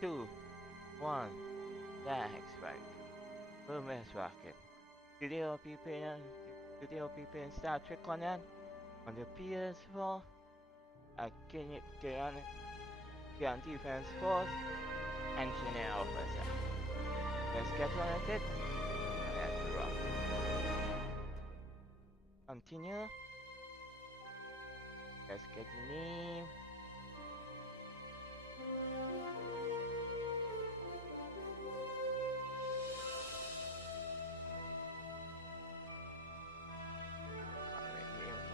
two, one. That's right. Movement rocket. Studio people in Star Trek on the ps4. A Kion Defense Force Engineer Officer. Let's get on with it. Let's rock. Continue. Let's get your name.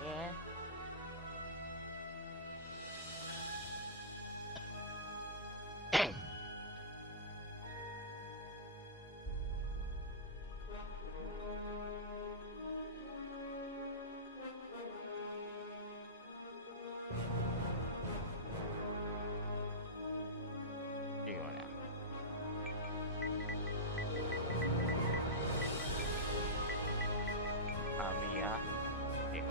Here. Here now. Yeah. Here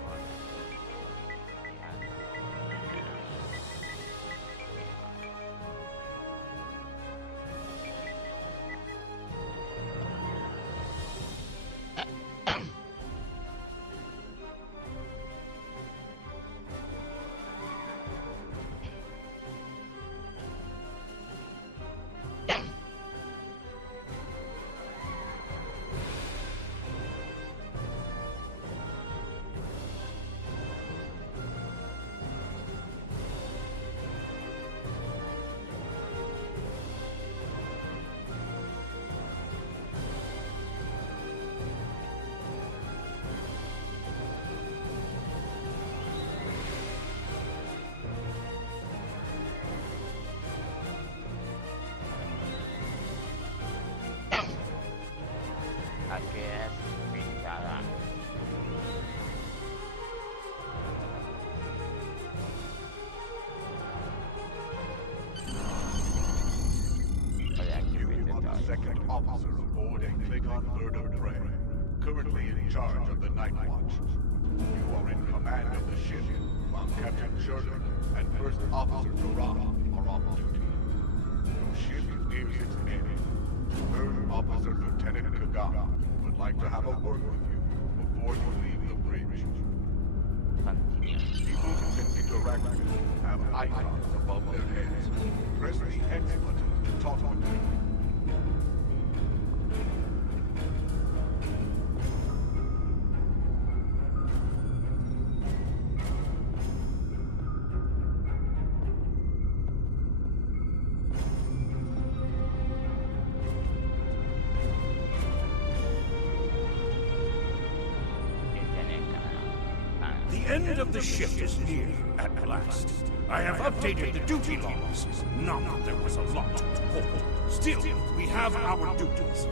I guess we gotta You are the second officer aboard a Klingon bird of prey, currently in charge of the Night Watch. You are in command of the ship, while Captain Sherlock and First Officer Duran are off duty. Your ship nears its end. Third Officer Lieutenant Kagan would like to have a word with you before you leave the bridge. continue. People you can interact with have icons above their heads. Press the X button to talk with them. The end of the shift is near, at last. I have updated the duty logs. Not that there was a lot to hold. Still, we have our duties.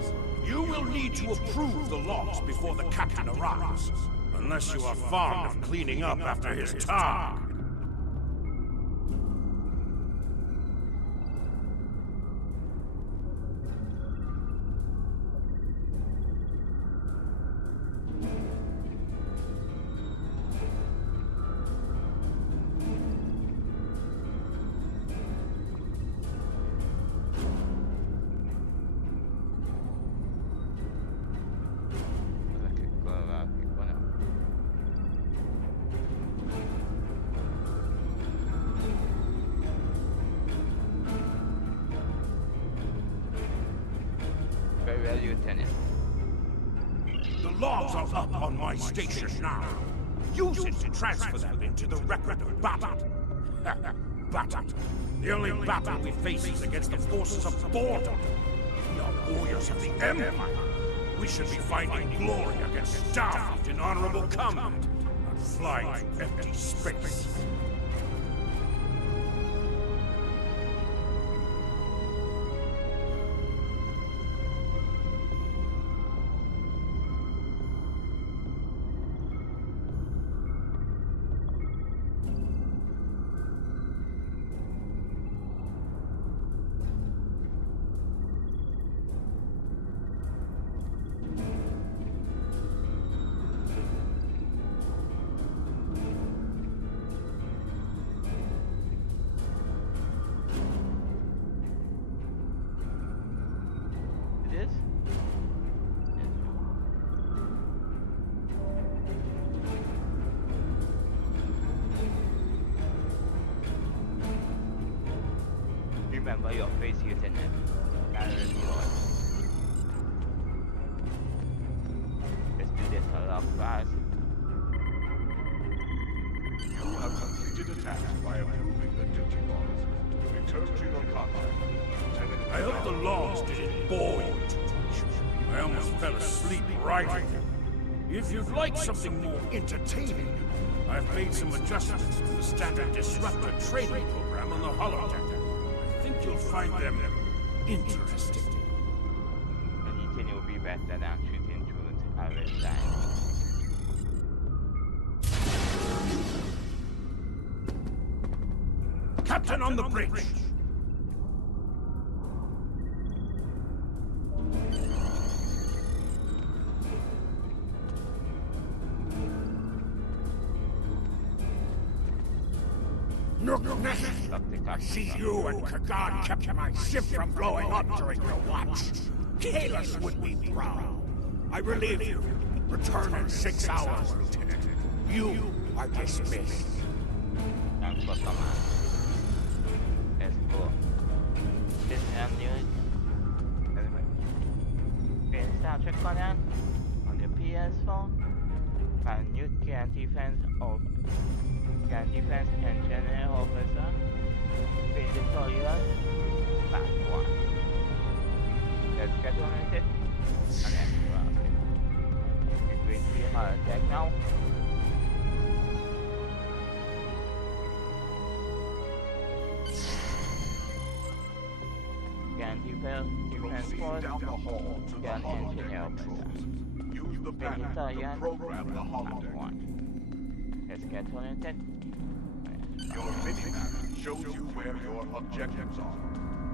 You will need to approve the logs before the captain arrives. Unless you are fond of cleaning up after his tongue. Very well, Lieutenant. The logs are up on my station now. Use it to transfer them into the record of battle. Battle. The only battle we face is against the forces of boredom. We are warriors of the Empire. We should be finding glory against Starfleet in honorable combat, not flying through empty space. this? Remember your face using it. Let's do this a lot fast. You have completed a task by approving the duty laws. Return to your cockpit. I hope the laws didn't bore you too much. I almost fell asleep writing them. If you'd like something more entertaining, I've made some adjustments to the standard disruptor training program on the holodeck. I think you'll find them interesting. Anything will be better than shooting through every time. Captain on the bridge! I see you and Kagan kept my ship from blowing up during your watch. Kalis would be proud. I relieve you. Return in 6 hours, Lieutenant. You are dismissed. Thanks for coming. Let's go. This is new. Anyway. In Star Trek Conan on the ps4, a new Defense Engineer Officer, Victorious, Part 1. Let's get on with it, and let's go out. It's going to be a hard attack now. Defense Force, down the hall to the Engineer holodeck Officer. controls. Use the panel to Victorious, program the Part holodeck. 1. Let's get on with it. Your minimap shows you where your objectives are.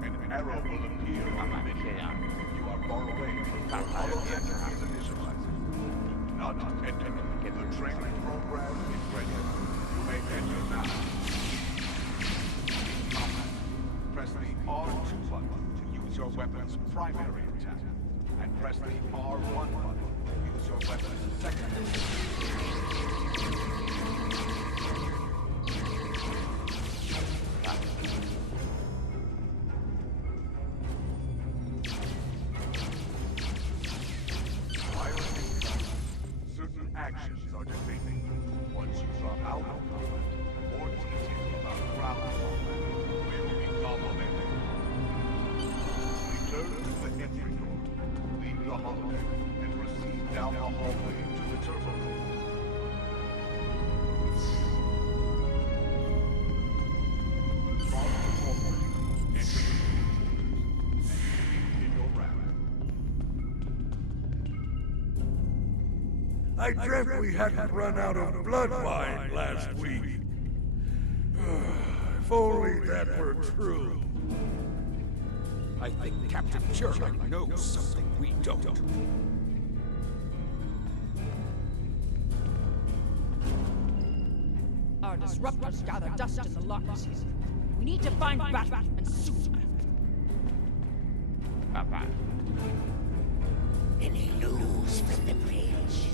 An arrow will appear on the minimap. You are far away from your holodeck is initialized. Not enter. The training program is ready. You may enter now. Press the R2 button to use your weapon's primary attack. And press the R1 button to use your weapon's secondary attack. Certain actions are defeated. Once you drop out of combat, more detail about ground combat will be complimented. Return to the entry door, leave the holodeck, and proceed down the hallway to the turbo room. Cross the hallway, enter the room, and begin your round. I dreamt we hadn't run out of blood wine last week. If only that were true. I think Captain Sherlock knows something we don't. Our disruptors gather dust in the locks. We need to find Batman and soon. Bye-bye. Any news from the bridge?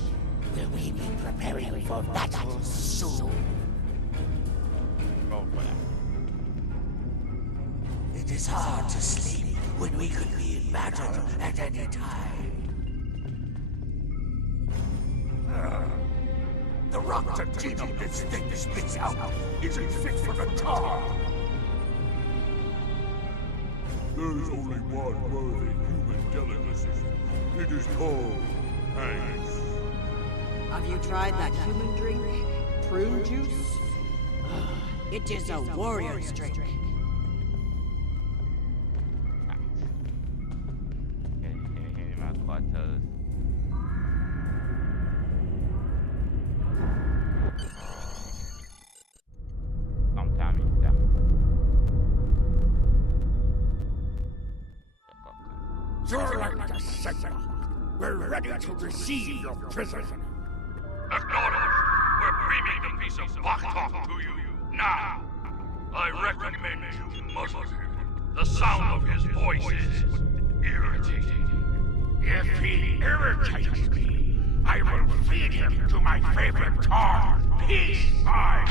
Will we be preparing for battle soon? Go for that. It is hard to sleep when we could be in battle at any time. The rock genome this thing spits out isn't fit for the tar. There's only one worthy human delicacy. It is called Hanks. Have you tried that human drink? Prune juice? It is a warrior's drink. In my quarters. Sometime in time. You're like the Sigma. We're ready to receive your prisoner. Acknowledged. We're beaming the piece of Bach talk to you now. I recommend you muzzle him. The sound of his voice is irritating. irritates me, I will feed him to my favorite tar, ps4.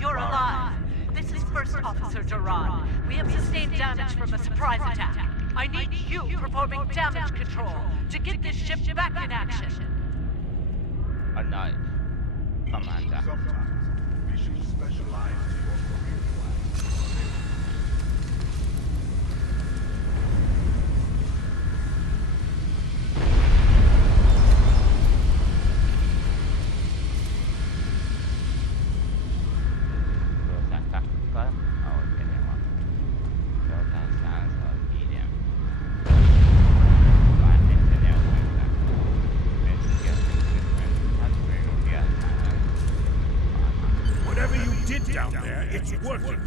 You're alive. This is First Officer Duran. We have sustained damage from a surprise attack. I need you performing damage control to get this ship back in action. A knife. Commander. Sometimes, missions specialize to your career class. Dosa taktikal. Oh, tenemos. Dosa sans o medium. Vale, tenemos cuenta. Whatever you did down there, it's working.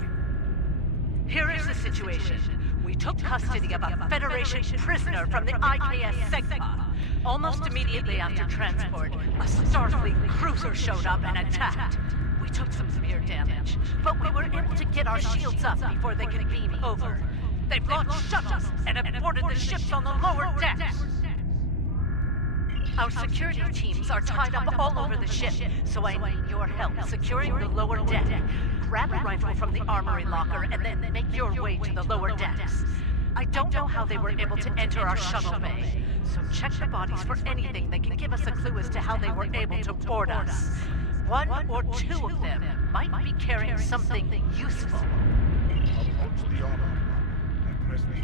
Here is the situation. We took custody of a Federation prisoner from the IKS Segpa. Almost immediately after transport, a Starfleet cruiser showed up and attacked. We took some severe damage, but we were able to get our shields up before they could beam over. They've launched shuttles and have boarded the ships on the lower decks. Our security teams are tied up all over the ship, so I need your help securing the lower deck. Grab a rifle from the armory locker and then make your way to the lower decks. I don't know how they were able to enter our shuttle bay, so check the bodies for anything that can give us a clue as to how they were able to board us. One or two of them might be carrying something useful. Approach the armory and press the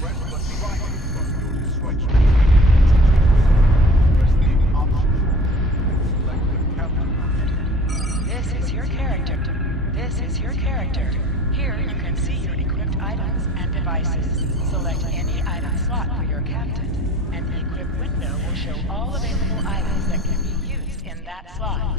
press the triangle button to switch. Press the option and select the captain. This is your character. This is your character. Here you can see your equipped items and devices. Select any item slot for your captain, and the equip window will show all available items that can be used in that slot.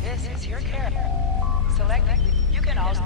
This is your character. Select. You can also.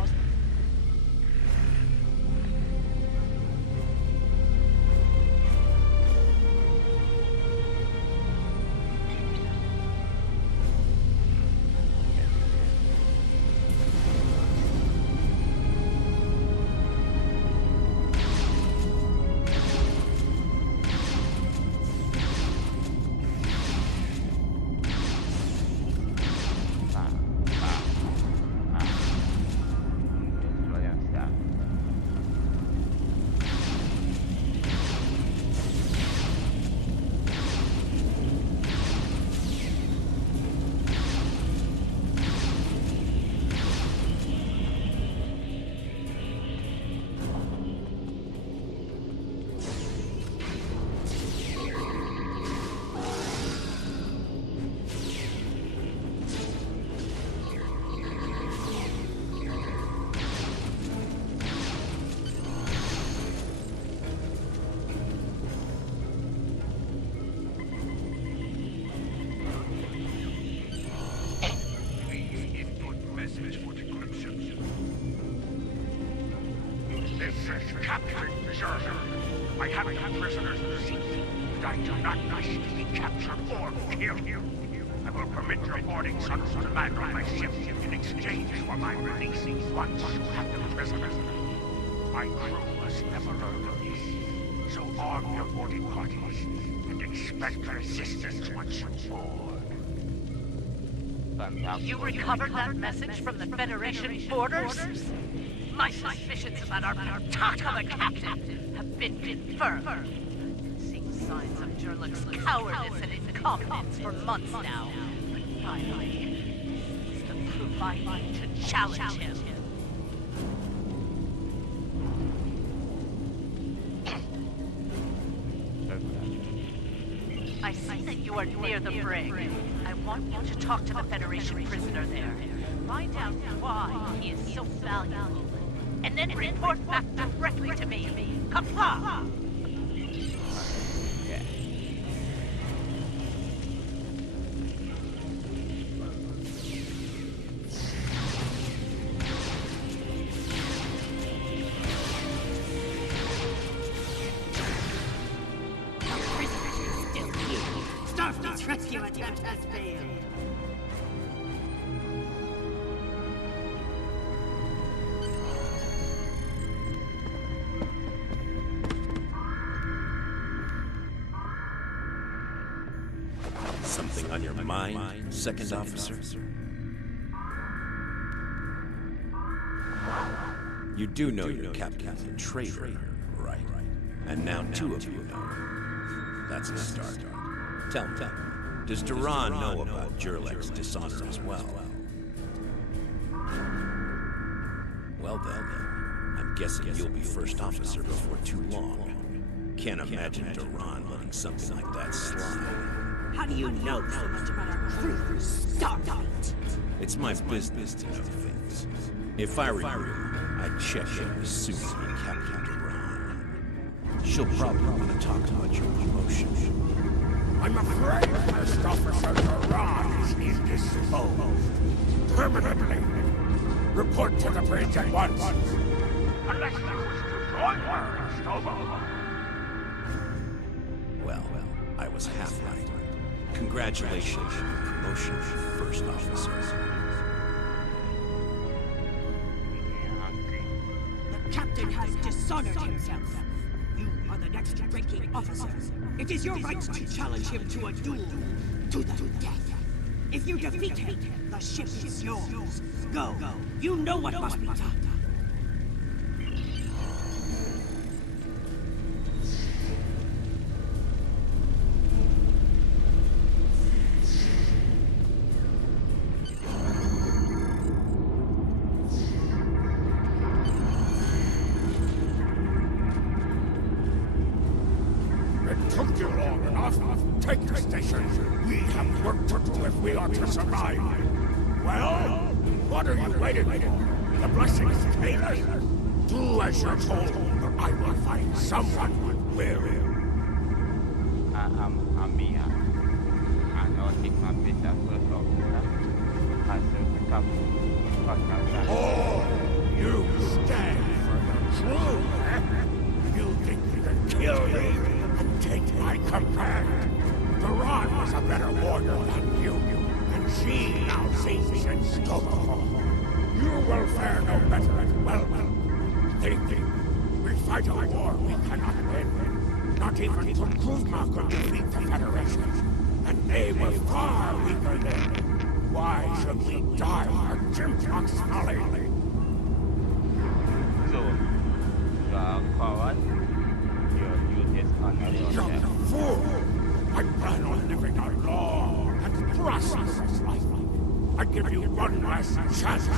Captain Zerger, I have a prisoner's receipt, but I do not wish to be captured or killed. I will permit your boarding sons to land on my ship in exchange for my release once you have the prisoner. My crew must never learn of this, so arm your body parties and expect resistance once more. You recovered that message from the Federation borders? My suspicions about our Taka the Captain have been confirmed. I've been seeing signs of Jurlik's cowardice and incompetence for months now. But finally, it's the proof I need to challenge him. I see that you are near the brig. I want you to talk to the Federation prisoner there. Find out why he is so valuable. And then report back directly to me. Comply! Starfleet's rescue attempt has failed. Something on your mind, second officer? You do know your captain's a traitor, right? And now two of you know. That's a start. Tell me, does Duran know about Jurlik's dishonor as well? Well then, I'm guessing you'll be first officer before too long. Can't imagine Duran letting something like that slide. How do you know so much about our crew, Starfleet? It's my business to know things. If I were you, I'd check in as soon as we capture Duran. She'll probably want to talk about your promotion. I'm afraid First Officer Duran is indisposed. Permanently. Report to the bridge at once. Unless you wish to join her in Stobo. Well, I was half right. Congratulations on your promotion to First Officer. The captain has dishonored himself. You are the next ranking officer. It is your right to challenge him to a duel, to the death. If you defeat him, the ship is yours. Go. You know what must be done. Took you long enough. Take your station. We have work to do if we are to survive. Well, what are you waiting for? The blessing is painless. Do as you're told, or I will find someone who will. I'm Mia. I know take my best at first officer. I serve the couple. Oh, you stand for the truth, eh? You think you can kill me? Take my command. Duran was a better warrior than you, and she now sings in Stobo. You will fare no better at Wellwell. Thinking, we fight a war we cannot win. Not even Kuzma could defeat the Federation, and they were far weaker then. Why should we die for Jimtock's folly? So, forward. You're a fool! I plan on living a long and prosperous life. I give you one last chance.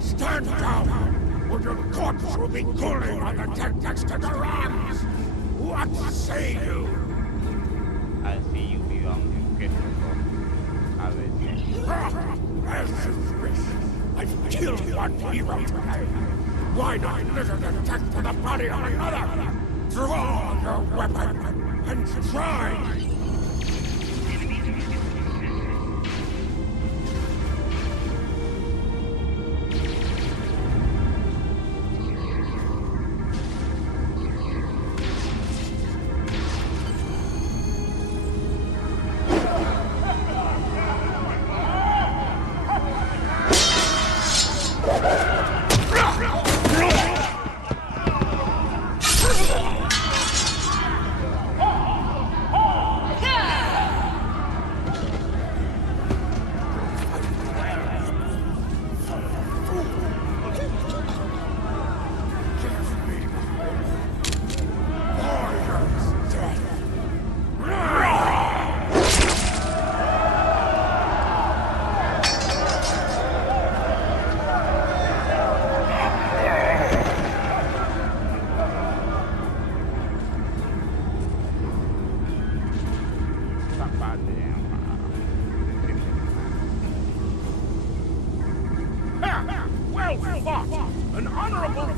Stand down, or your corpse will be cooling on the deck next to Duran's. What say you? I see you belong to Christopher. I will say. As you wish. I've killed one hero today. Why not litter the deck to the body of another? Draw your weapon and try!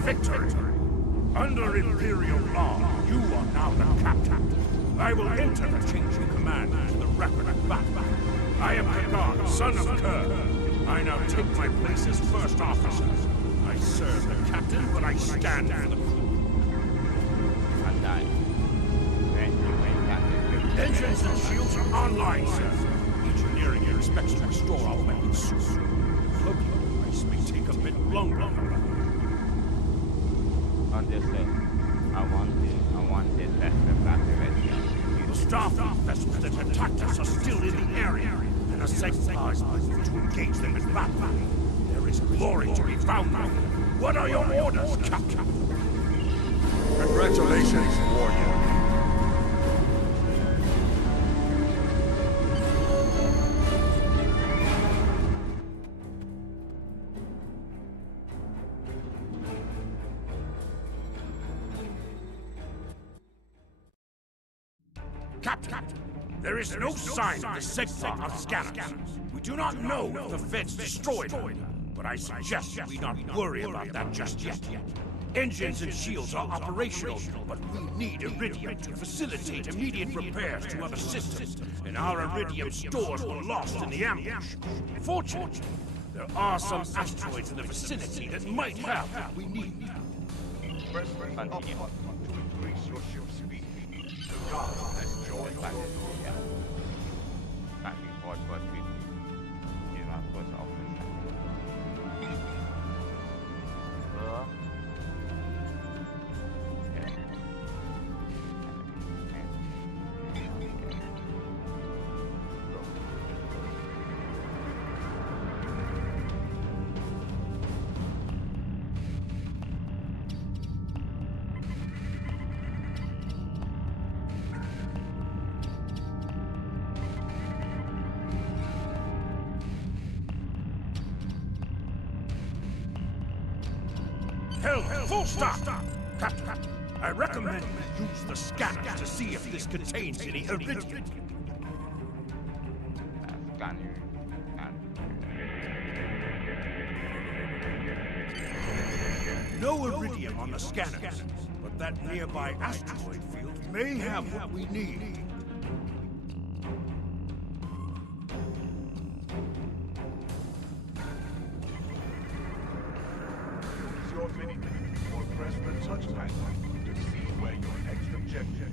victory. Under Imperial law, you are now the captain. I will enter the changing command into the record of battle. I am Kiingon, son of Kerr. I now take my place as first officer. I serve the captain, but I stand for the crew. Engines and shields are online, sir. Engineering expects to restore our weapons soon. Local race may take a bit longer. Understood. I want this vessel back to rescue. The Starfleet vessels that attacked us are still in the area, and a safe advised to engage them in battle. There is glory to be found there. What are your orders, Captain? Congratulations, warrior. Captain, there is no sign of the Sigma on scanners. We do not know if the Feds destroyed them, but I suggest we not worry about that just yet. Engines and shields are operational, but we need Iridium to facilitate immediate repairs to other systems, and our Iridium stores were lost in the ambush. Fortunately, there are some asteroids in the vicinity that might have what we need. Press up button to increase your ship's speed. The guard has joined Back your report for speed. Is my first officer. Full stop! Captain, I recommend you use the scanners to see if this contains any Iridium. No Iridium on the scanners, but that nearby asteroid field may have what we need. Use your mini or press the touchpad to see where your next objective is.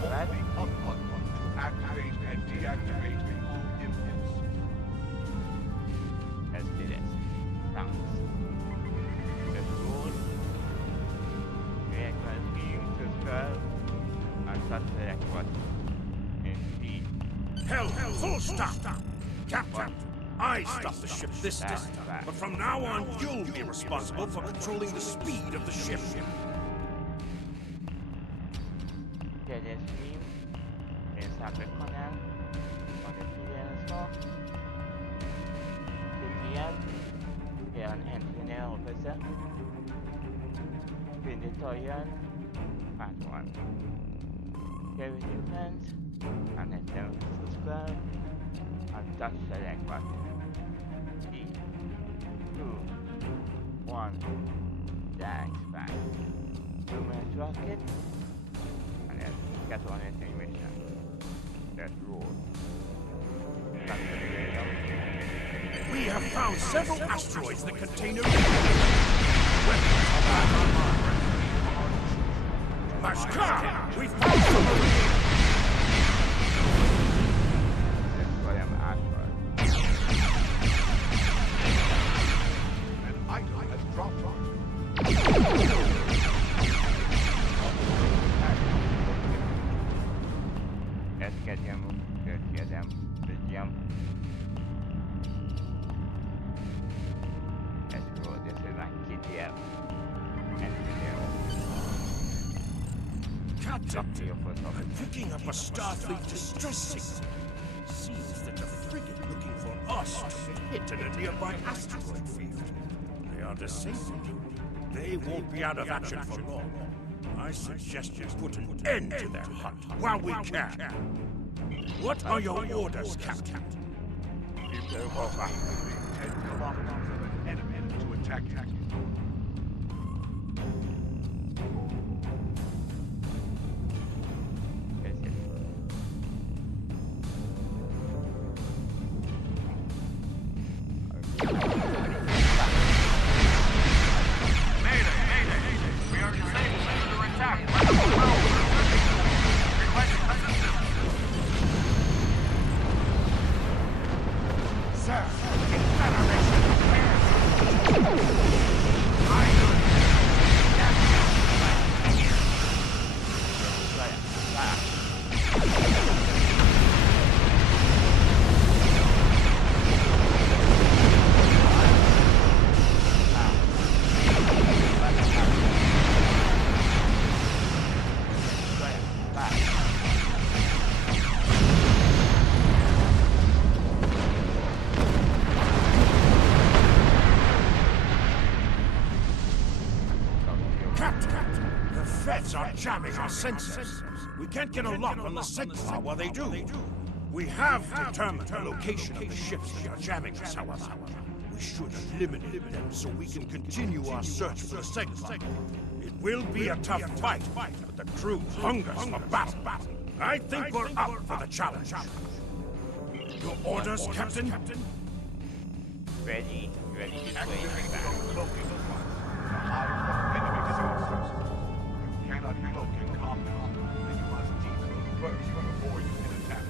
Hold the up button to activate and deactivate all inputs. Let's do this. Thanks. The tool. React was being subscribed and select what in speed. Hell, full stop! Captain, I stopped the ship this time, but from now on you'll be responsible for controlling the speed of the ship. Get this stream. In startrek command. On the previous floor. 2 PM. Here an engineer officer. Vegetarian. Part 1. Share with your friends. And let them subscribe. And touch select button. 3, 2, 1. Thanks, back. 2 minutes rocket. And then get on animation. Let's roll. We have found several asteroids that contain Iridium. Weapons are back online. Mashka! We found some Iridium! That's what I'm after. An item has dropped on. Let's get them. The jump. Let's roll this is like KTF. And Captain, I'm picking up a Starfleet distress signal. Seems that the frigate looking for us to hit in a nearby asteroid field. They are disabled. They won't be out of action for long. I suggest you put an end to their hunt while we can. What are your orders, Captain? Within 10 kilometers of an enemy to attack it. Are jamming our sensors. We can't get a lock on the Segpar while they do. We have determined the location of the ships that are jamming us, however. We should eliminate them so we can continue our search for the Segpar. It will be a tough fight, but the crew hungers for battle. I think we're up for the challenge. Your orders, Captain? Ready to Activate play. your cloaking device to hide from enemy sensors. You cannot cloak in combat, and you must decloak first before you can attack.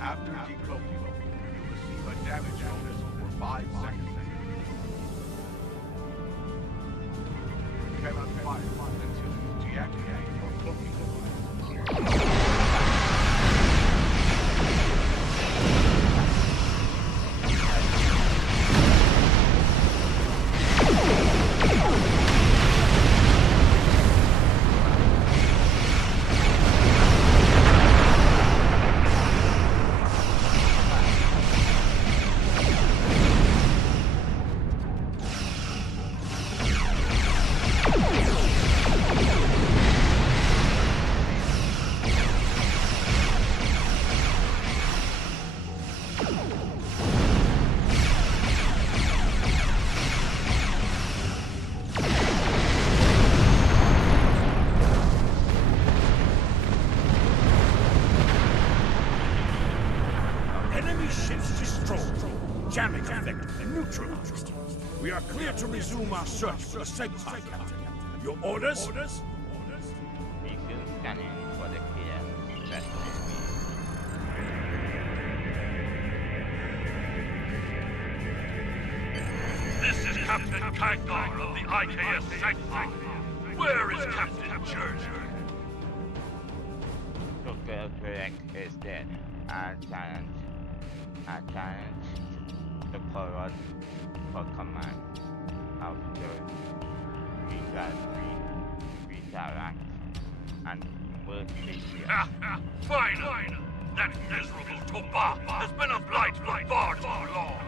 After decloaking, you receive a damage bonus for 5 seconds. You cannot fire until you deactivate your cloaking device. Jamming effect neutralized. We are clear to resume our search for the Segpar, Captain. Your orders? Resume scanning for the clear. That's This is Captain Kiingon of the IKS Segpar. Where is Captain Churcher? Dr. Greg is dead. Our challenge the pilot for command after redirect and Ah, fine. That miserable Toba has been a blight for far too long.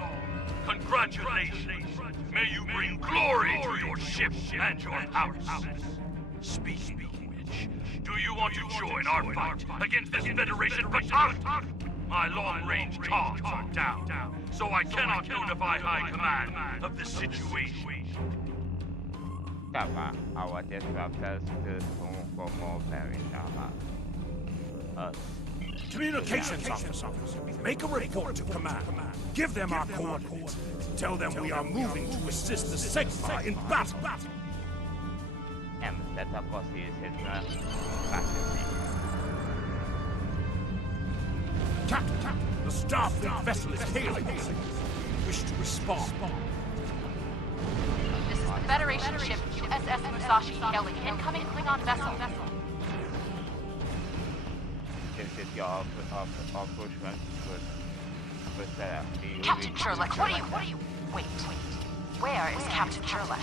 Congratulations. May you bring glory to your ship and your house. Speaking of which, do you want to join our fight against this Federation battalion? My long-range comms are down, so I cannot notify High Command of the situation. Cover our disruptors to for more very us. Communications officer, make a report to command. Give them our coordinates. Tell them we are moving to assist the Segpar in battle. And that of course is his Captain, the Starfleet vessel is hailing us. We wish to respond. This is the Federation ship USS Musashi hailing incoming Klingon vessel. This is your approachment with Captain Sherlock, what are you? Wait. Where is Captain Sherlock?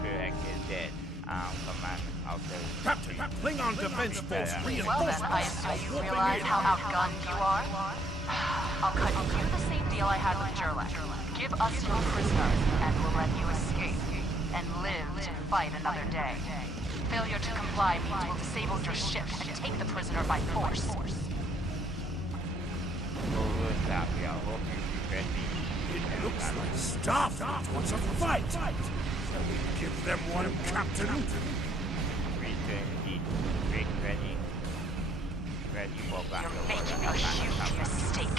Greg is dead. Command of the Captain, Klingon Defense Force Well reinforcements then, I are assume you swooping realize in. how outgunned you are? I'll cut you the same deal I had with Sherlock. Give us your prisoners, and we'll let you escape. And live to fight another day. Failure to comply means we'll disable your ship and take the prisoner by force. oversapia. Hope you ready. It looks like Starfleet wants a fight. Shall we give them one, Captain? Return heat. Break ready. Ready for battle. You're making a huge mistake.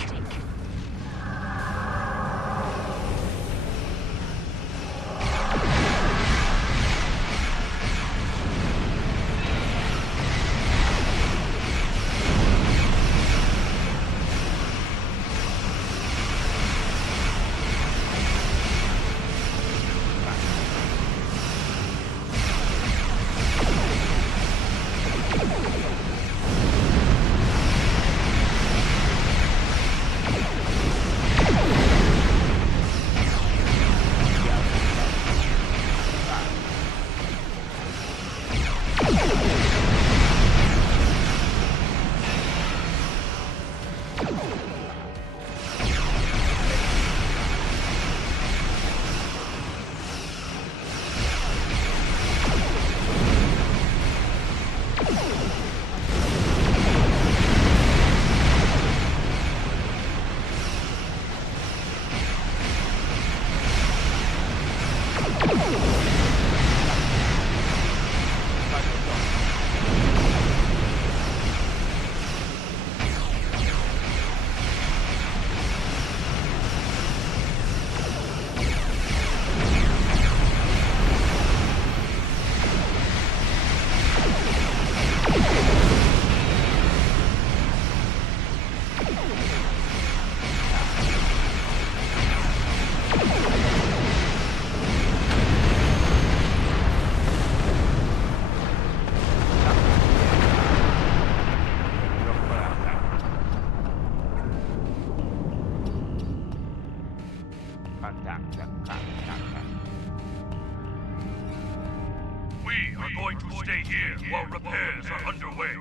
We are going to stay here while repairs are underway.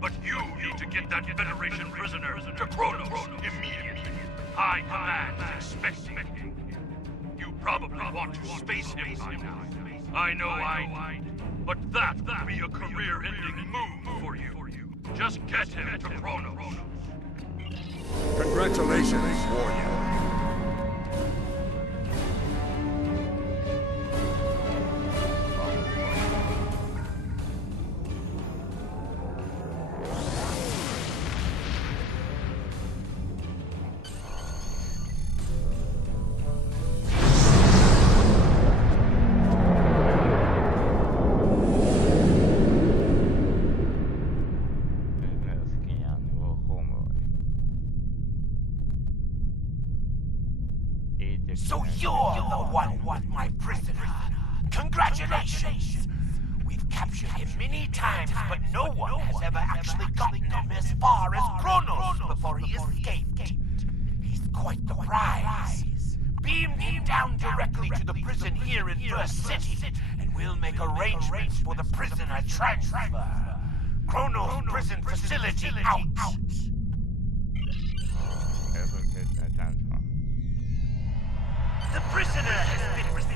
But you need to get that Federation prisoner to Kronos immediately. High Command is expecting it. You probably want to space him by now. I know I did. But that would be a career-ending move for you. Just get him to Kronos. Congratulations, warrior. So you're the one with my prisoner. Congratulations! We've captured him many times, but no one has ever actually gotten him as far as Kronos before he escaped. He's quite the prize. Beam him down directly to the prison here in First City, and we'll make arrangements for the prisoner transfer. Kronos prison facility out. The prisoner has been received.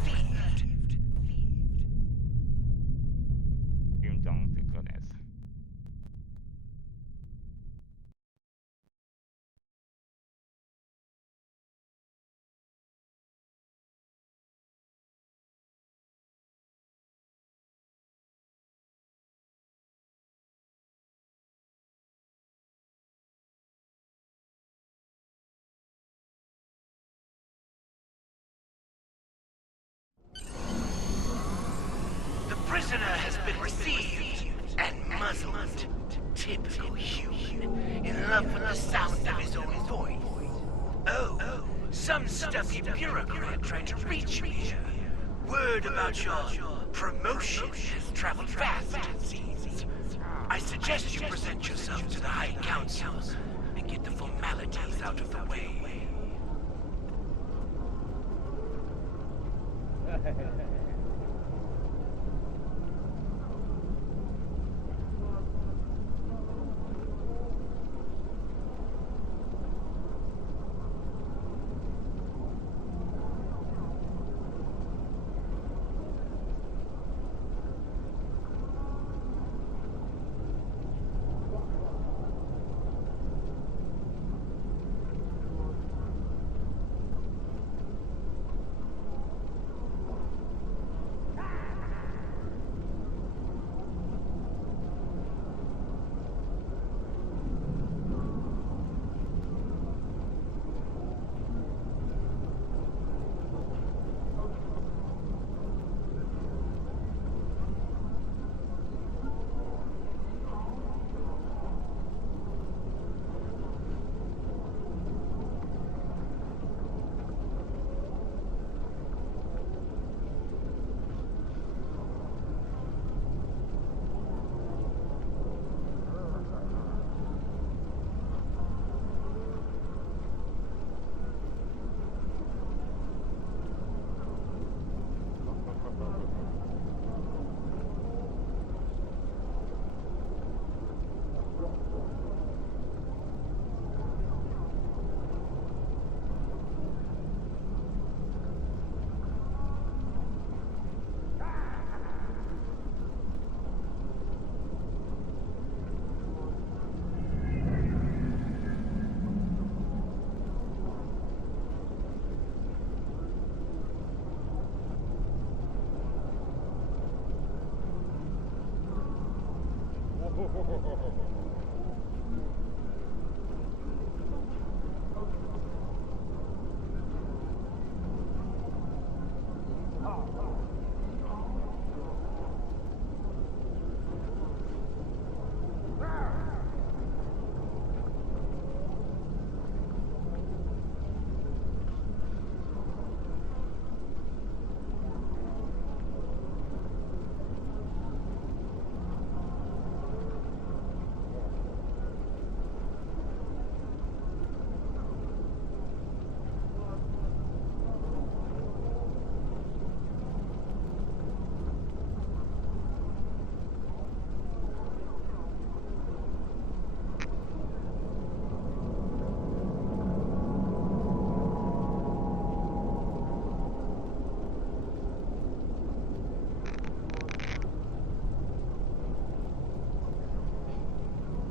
The prisoner has been received and muzzled. Typical human, in love with the sound of his own voice. Oh, some stuffy bureaucrat trying to reach me here. Word about your promotion has traveled fast, it seems. I suggest you present yourself to the High Council and get the formalities out of the way.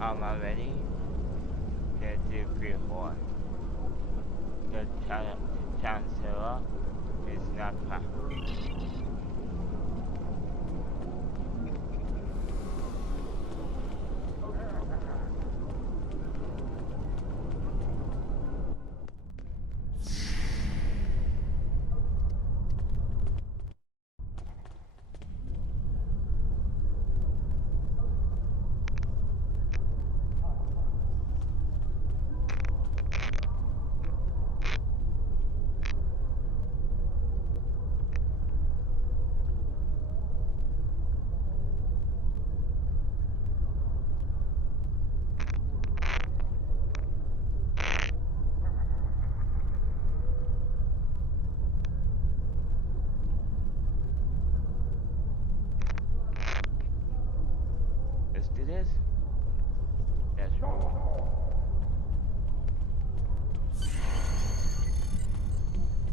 Am I ready? Let's do ps4. The chancellor is not back. Let's do this. Let's roll.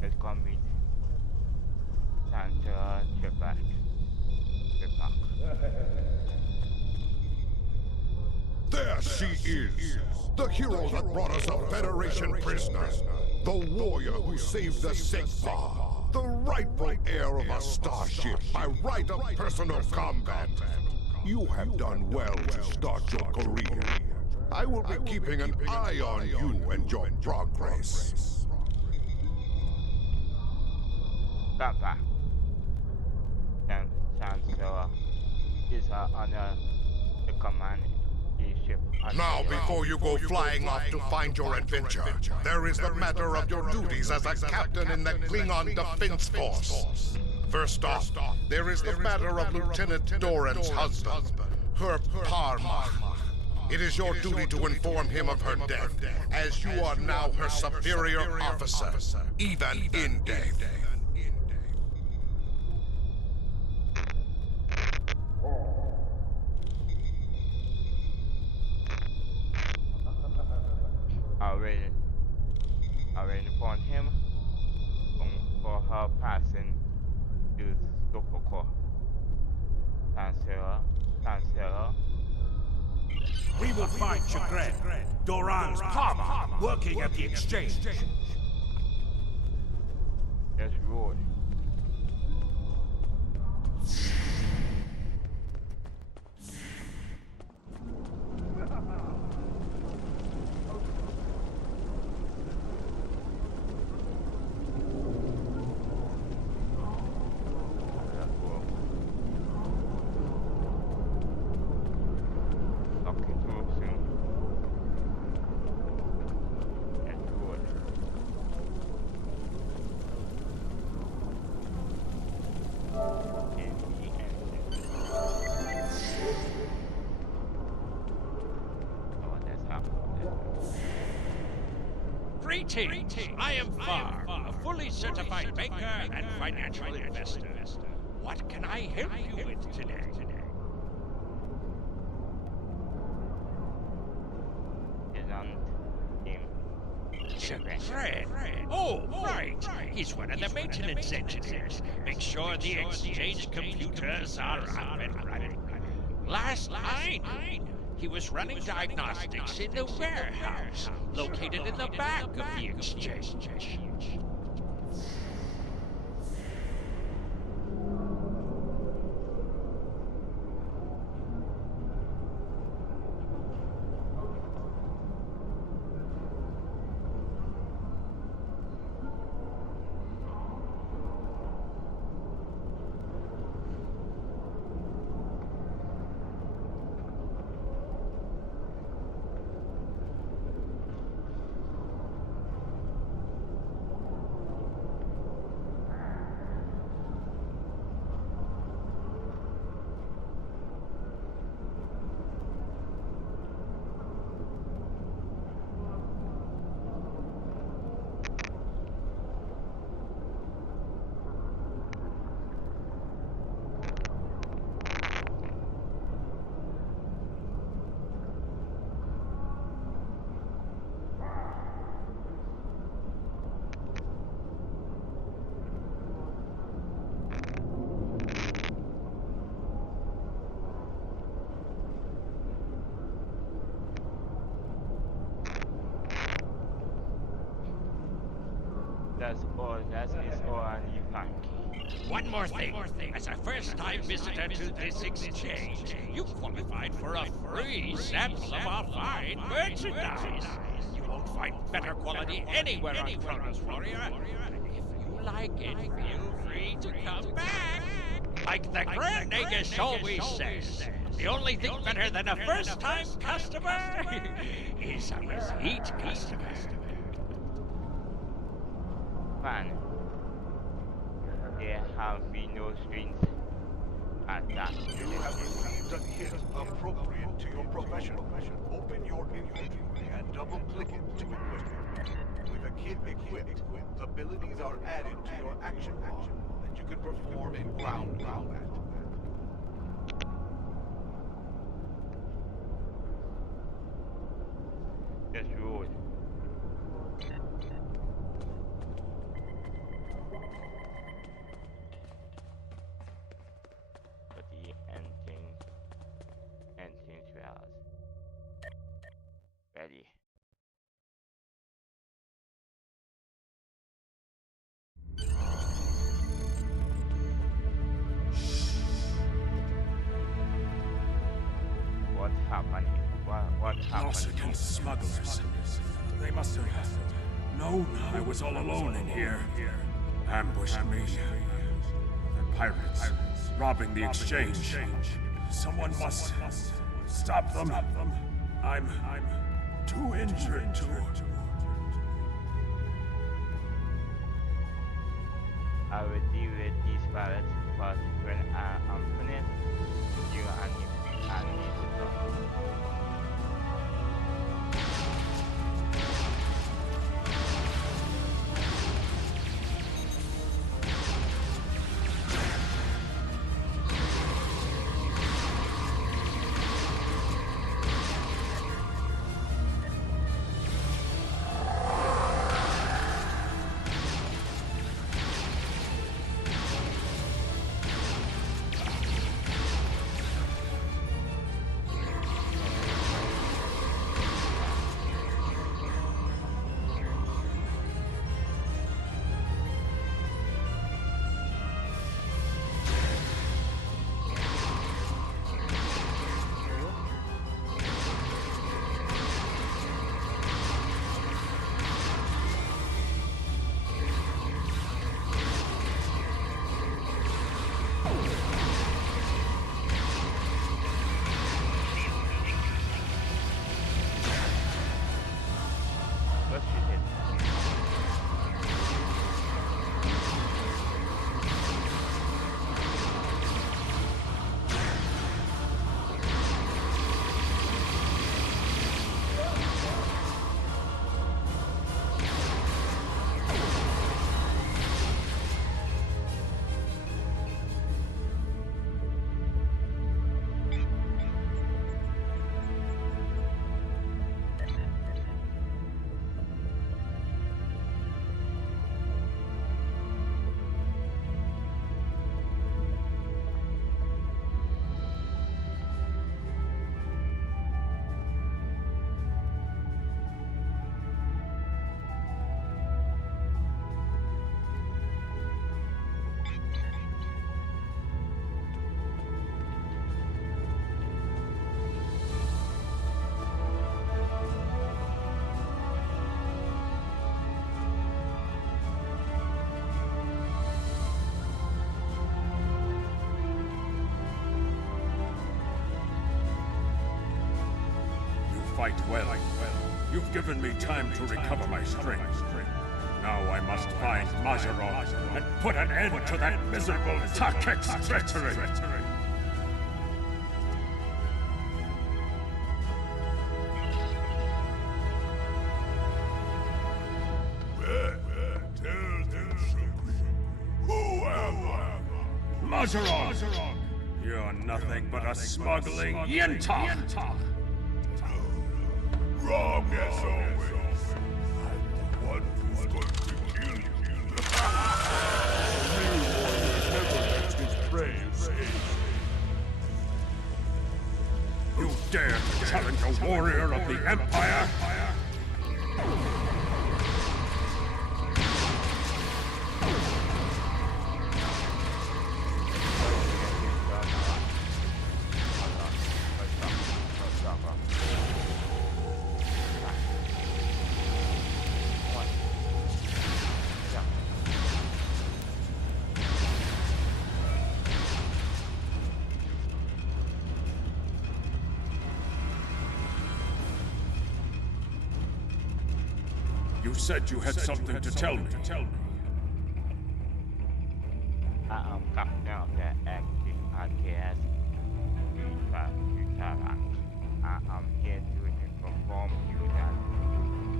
Let's go meet Santa Trebek. There she is! The hero that brought us a Federation prisoner! The warrior who saved the Sigma! The rightful heir of a starship by right of personal combat! You have done well to start your career. I will be keeping an eye on you and your progress. Papa. Chancellor, it's our honor to command the ship. Now, before you go flying off to find your adventure, there is the matter of your duties as a captain in the Klingon Defense Force. First off, there is the matter of Lieutenant Doran's husband, her Parma. It is your duty to inform him of her death, as you are now her superior officer, even in death. Already informed him for her passing to Stopoko. Chancellor. We will find Chagrin, Doran's Palmer, working at the exchange. Let's roll. Greetings! I am Far, a fully certified banker and financial investor. What can I help you with today? Chagrin. Oh, right. He's one of the maintenance engineers. Make sure the exchange computers are up and running. Last I knew, he was running diagnostics in the warehouse, located in the back of the exchange. That's all. That is all I need, Frankie. One more thing. As a first-time visitor to this exchange, you qualified for a free sample of our fine merchandise. You won't find better quality anywhere on Kronos, Warrior. If you like it, feel free to come back. Like the Grand Nagus always says, the only thing better than a first-time customer is a repeat customer. Fine. There have been no strings attached. You have received a kit appropriate to your profession. Open your inventory and double-click it to equip it. With a kit equipped, abilities are added to your action bar that you can perform in ground combat. Just roll. But the engine wells. Ready. What happened? What happened? Loss against smugglers. They must have known I was all alone in here. Ambushed me. The pirates robbing the exchange. Someone must stop them. I'm too injured to. I will deal with these pirates, but when I am finished, you and me to talk. Fight well. You've given me time to recover my strength. Now I must find Mazeron and put an end to that miserable Tarkek's treachery. Mazeron! You're nothing but a smuggling Yintar! Wrong as always. I'm the one who's going to kill you. The real warrior never lets his prey escape. You dare to challenge a warrior of the Empire? said you had something to tell me. I am captain of the active RKS. I am here to inform you that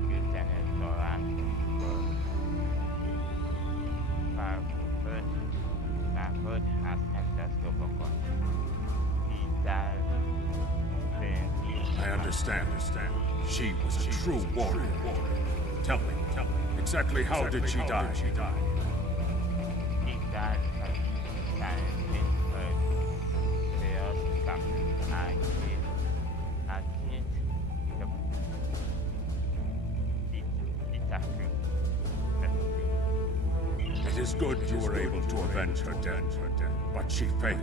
Lieutenant Doran Stafford has entered Sobokon. He died. I understand. She was a true warrior. Tell me, exactly how did she die? He died at It is good you were able to avenge her death, but she failed.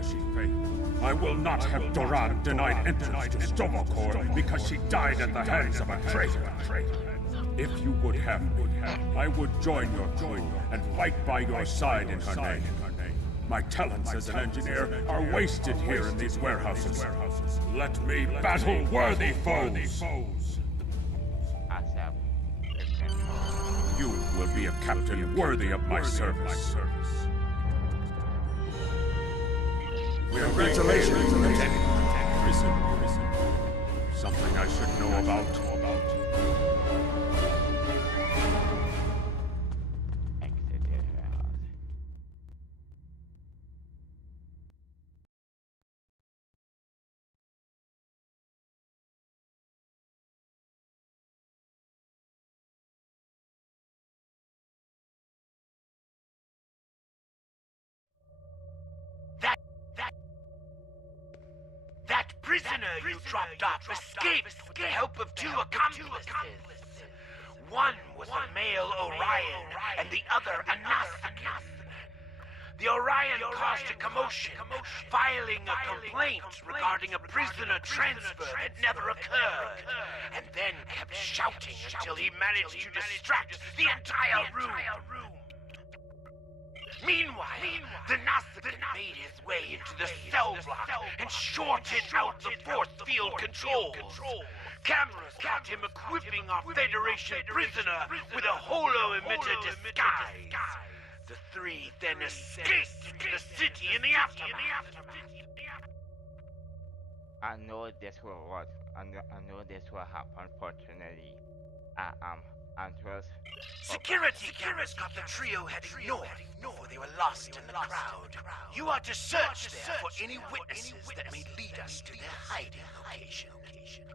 I will not have Doran denied entrance to Stovokor because she died at the hands of a traitor. If you would have me, I would join your crew and fight by your side in her name. My talents as an engineer are wasted here in these warehouses. Let me battle worthy foes. You will be a captain worthy of my service. Congratulations, Lieutenant. Prison. Something I should know about. That prisoner you dropped off escaped with the help of two accomplices. One was a male Orion, and the other a Nausicaan. The Orion caused a commotion, filing a complaint regarding a prisoner transfer that never occurred, and then kept shouting until he managed to distract the entire room. Meanwhile, the Nausicaan made his way into the cell block and shorted out the force field controls. Cameras caught him equipping our Federation prisoner with a holo-emitter disguise. The three then escaped into the city in the aftermath. I know this will work. I know this will happen. Fortunately, I am Andros. Security cameras got the trio heading north before they were lost in the crowd. You are to search there for any witnesses that may lead us to their hiding location.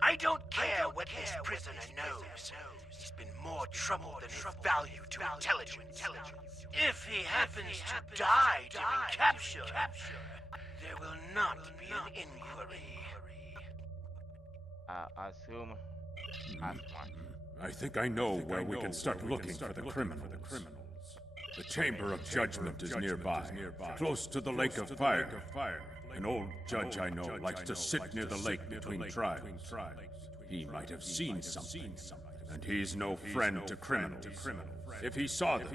I don't care what this prisoner knows. He's been more trouble than his value to intelligence. If he happens to die during capture, there will not be an inquiry. I assume as much. I think I know where we can start looking for the criminals. The Chamber of Judgment is nearby, close to the Lake of Fire. An old judge I know likes to sit near the lake between tribes. He might have seen something, and he's no friend to criminals. If he saw them,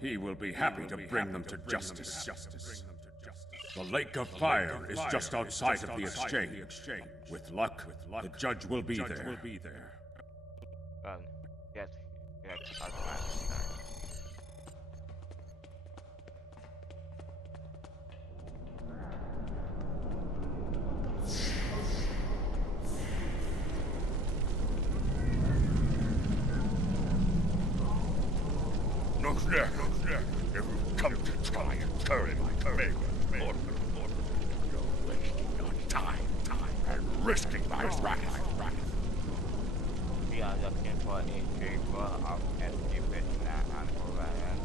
he will be happy to bring them to justice. The Lake of Fire is just outside of the exchange. With luck, the judge will be there. Yes, Look there. If you come to try and turn my favor, you're wasting your time and risking my wrath. We are looking for a chamber of escape prisoner and Orion.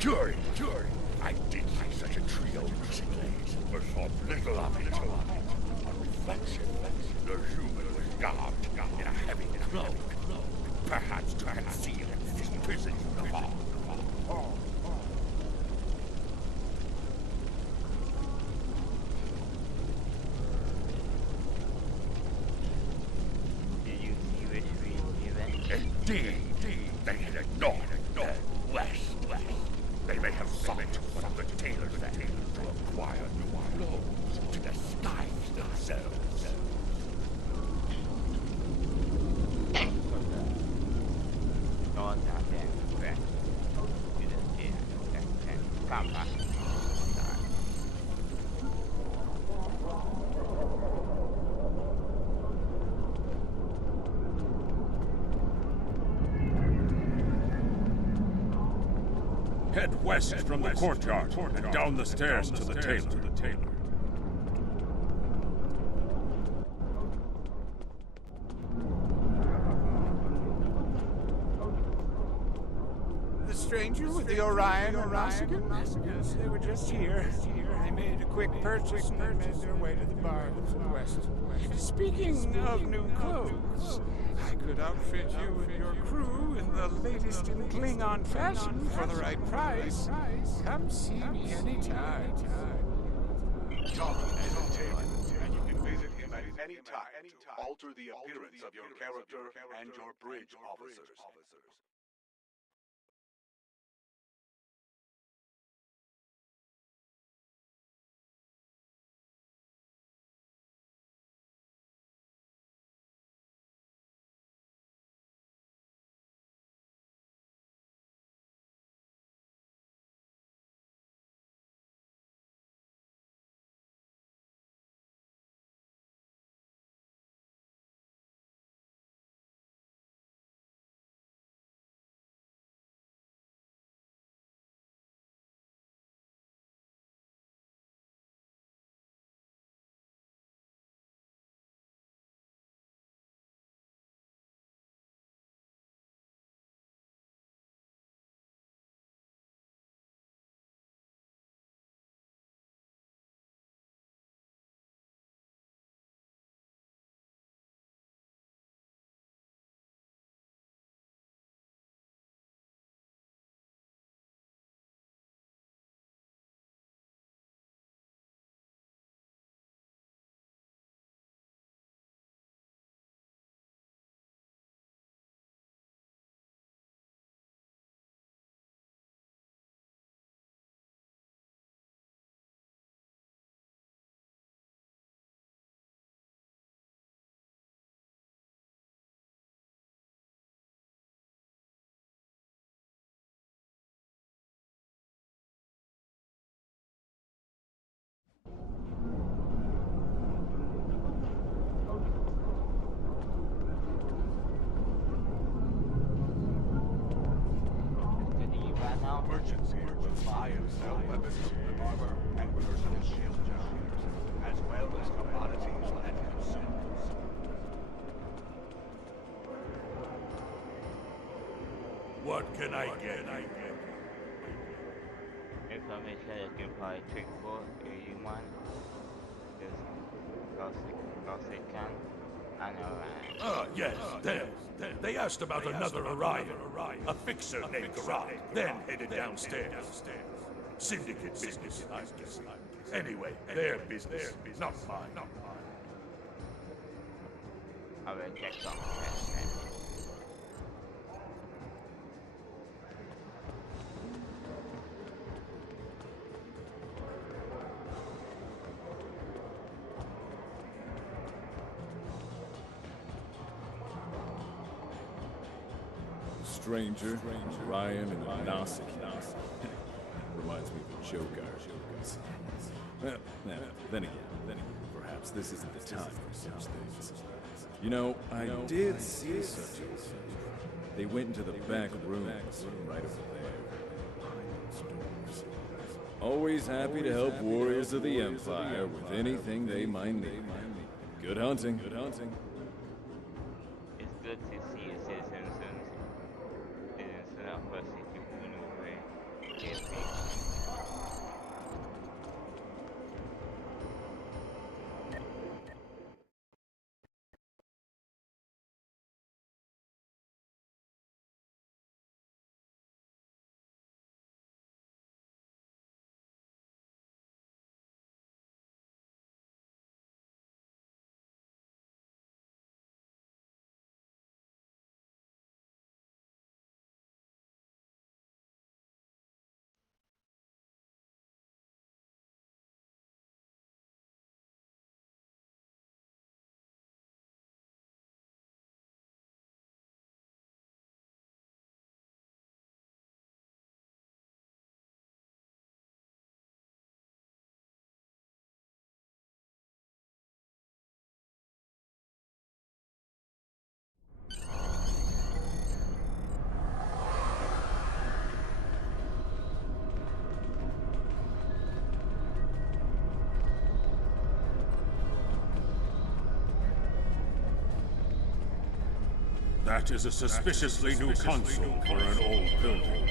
Sure. I did see such a trio recently, but saw little of it. On reflection, the human was garbed in a heavy cloak, perhaps to conceal his prison uniform. Indeed, they had ignored west. They may have sought one of the tailors that to acquire new clothes to disguise themselves. apa. Head west from the courtyard and down the stairs to the tailor. The stranger with the Orion and Nausicaa? Yes, they were just here. They made a quick purchase and then made their way to the bar to the west. Speaking of new clothes, I could outfit you and your crew in the latest in Klingon fashion for the right price. Come see me anytime. Tom is a tailor, and you can visit him at any time to alter the appearance of your character and your bridge officers. Merchants here will buy and sell weapons, armor, and personal shield generators, as well as commodities and consumables. What can I get? Information you can buy trick for everyone. Just Corsican and Orion. Yes, there. They asked about another Orion. A fixer named Garot, then headed downstairs. Syndicate business, I guess. Anyway, their business, not mine. I will check some tests. Stranger, Ryan, and Nausicaa. Reminds me of a joke our Well, then again, perhaps this isn't the time for such things. You know, I did see such and such. They went into the back rooms, right over there, behind those doors. Always happy to help warriors of the Empire with anything they might need. Good hunting. It's good to see a citizen of course if you know where That is a suspiciously new console for an old building.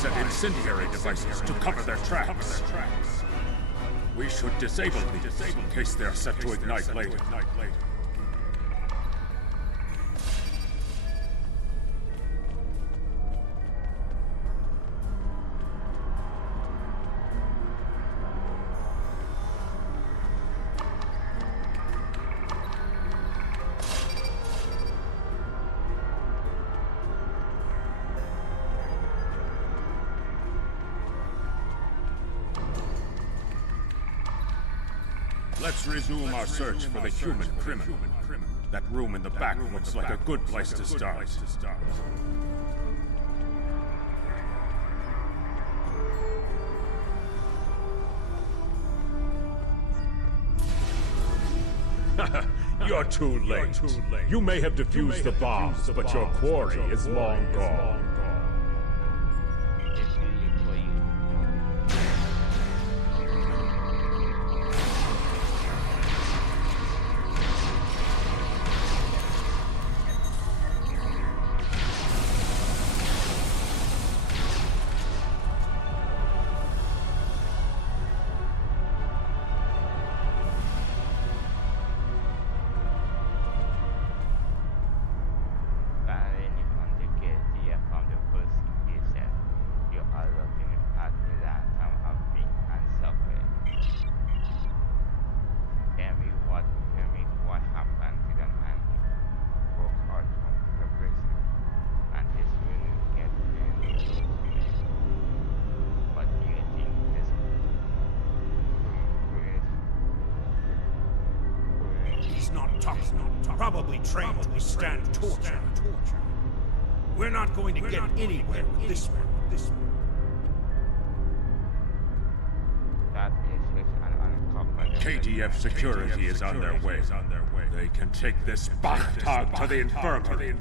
Set incendiary devices to cover their tracks. We should disable these in case they are set to ignite later. Let's resume our search for the human criminal. That room in the back looks like a good place to start. You're too late. You may have defused the bombs, but your quarry is long gone. Probably trained to withstand torture. We're not going to get anywhere with this one. KDF security is on their way. They can take this Bach-Tag to the infirmary.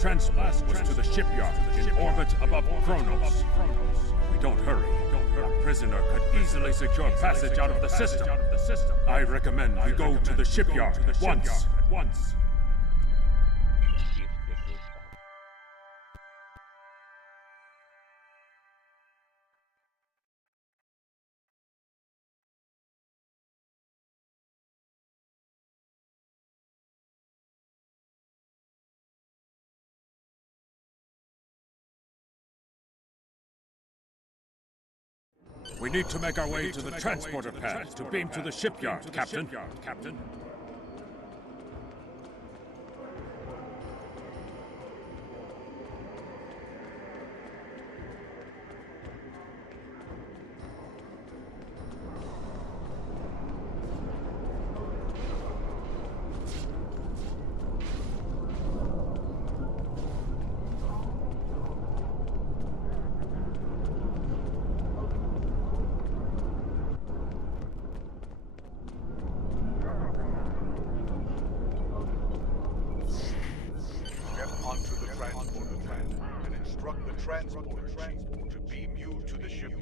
Transport was to the shipyard in orbit above Kronos. We don't hurry. A prisoner could easily secure passage out of the system. I recommend we go to the shipyard at once. We need to make our way to the transporter pad to beam to the shipyard, Captain.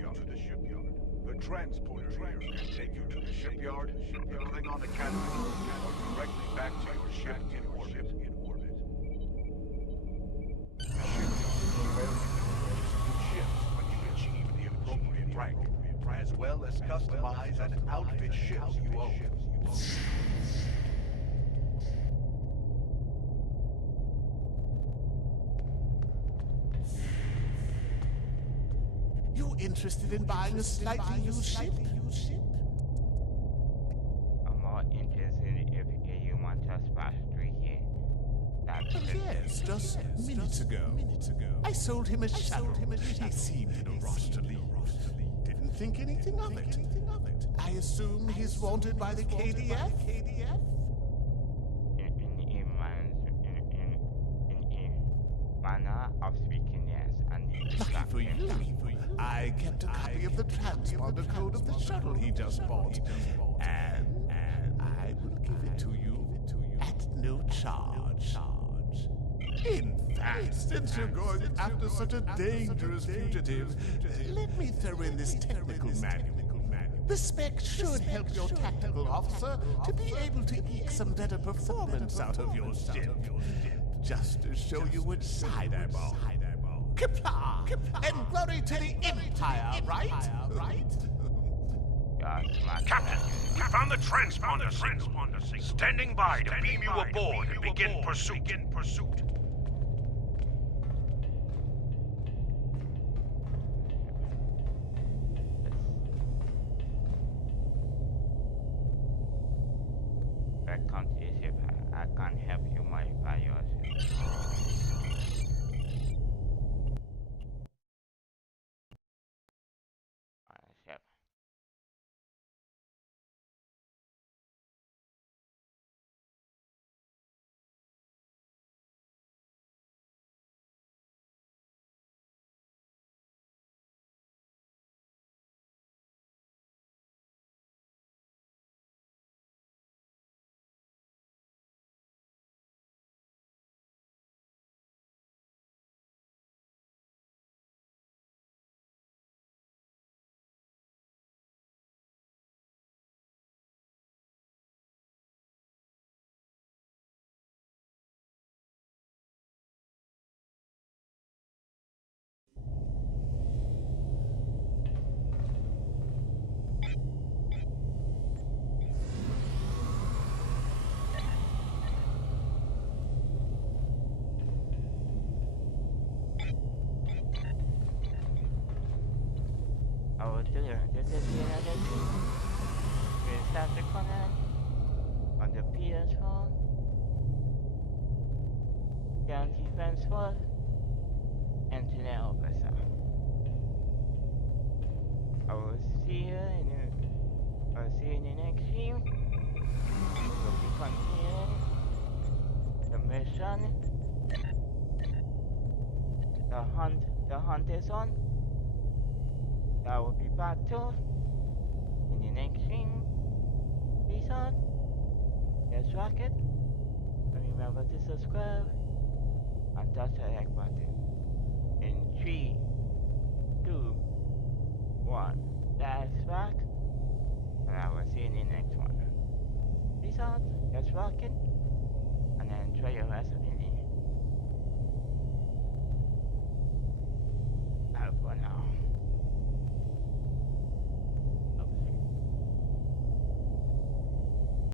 you to the shipyard. The transporter here can take you to the shipyard, the Klingon Academy, or directly back to your ship in orbit. The shipyard is where you can purchase new ships when you achieve the appropriate rank, as well as customize and outfit ships you own. You interested in buying a slightly used ship? I'm more interested if you want to splash through here. That's Yes, just minutes ago. I sold him a shuttle. He seemed in a rush to leave. Didn't think anything of it. I assume he's wanted by the KDF? in manner of speaking, yes. And Lucky for you. I kept a copy of the transponder code of the shuttle he just bought. And I will give it to you at no charge. In fact, since you're going after such a dangerous fugitive, let me throw in this technical manual. The spec should help your tactical officer to be able to eke some better performance out of your ship. Just to show you which side I'm on. Kapla! And glory to the Empire, right? Captain, we found the transponder signal. Standing by to beam you aboard and begin pursuit. Welcome to the ship. I can't help you modify your ship. Ship. I will do it. This is the another thing. With Startrek on the ps4. Galaxy Fence Force. Internet Officer. I will see you in the next stream. We'll be continuing the mission. The hunt is on. That will be part 2 in the next stream. Peace out. Yes, Rocket. And remember to subscribe and touch the like button. In 3, 2, 1. That's Rock. And I will see you in the next one. Peace out. Yes, Rocket. And enjoy your rest of the day.